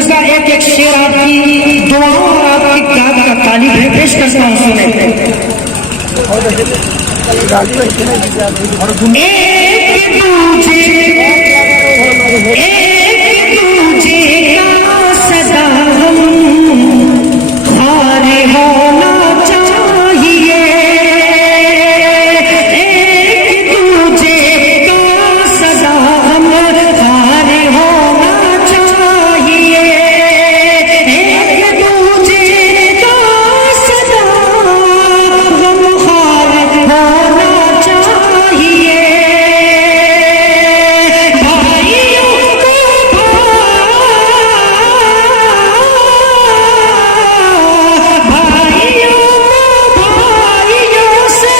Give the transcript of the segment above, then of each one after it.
नज़्म का एक एक शेर आपकी दुआ और आपकी गात का तालीम है, पेश करता हूँ, सुने। एक दूजे का सदा हम हारे होना चाहिए, एक दूजे का सदा हम हारे होना चाहिए, एक दूजे का सदा हम हारे होना चाहिए, भाइयों से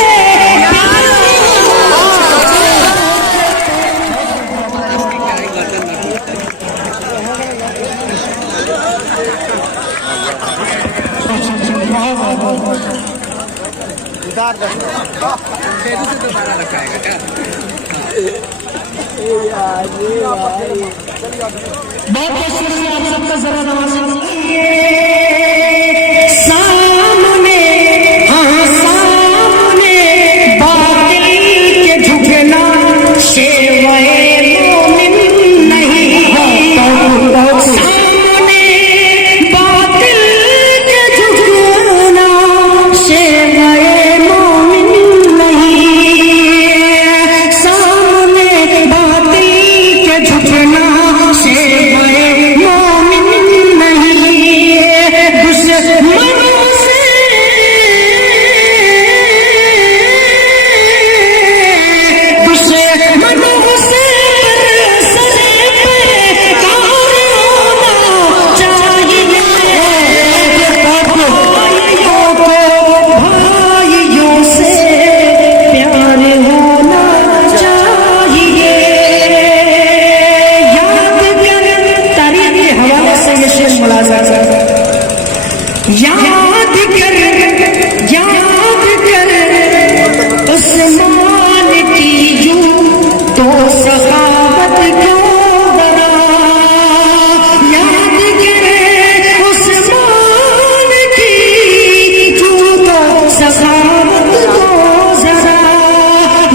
बहुत शुक्रिया आप सबका, जरा नवाज़िए सामने, हाँ सामने बातिल के झुकना शेवाए मोमिन नहीं, सामने बातिल के झुकना शेवाए मोमिन नहीं, सामने बातिल के झुकना शेवाए मोमिन नहीं, दुश्मनों से सरे पे कार होना चाहिए, भाइयों से प्यार होना चाहिए, याद कर तारीख के हवाले से ये शेर मुलाजा कर, याद कर उस्मान की जू तो सखावत क्यों बना, याद कर उस्मान की जू तो सखावत को जरा,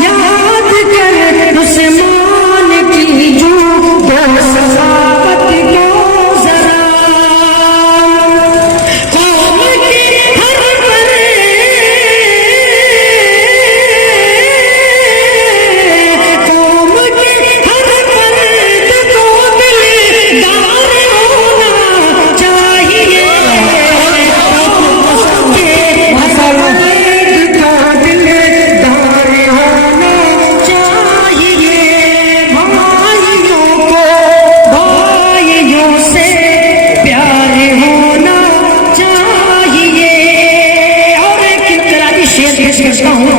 याद कर उस्मान की जू तो सखावत को जरा, कौम की हर कौम के हर फर्द को दिलदार होना चाहिए, कौम के हर फर्द को दिलदार होना चाहिए, भाइयों से प्यार होना चाहिए। और एक इनकलाबी शेर पेश करता हूँ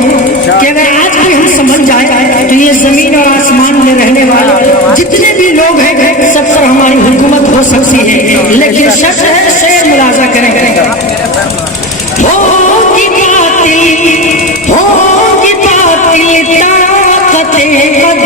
कि अगर आज भी हम समझ जाए तो ये जमीन और आसमान में रहने वाले जितने भी लोग हैं सब पर हमारी हुकूमत हो सकती है, लेकिन शर्त है शेर मुलाजा करेंगे, होगी बातिल ताकत कद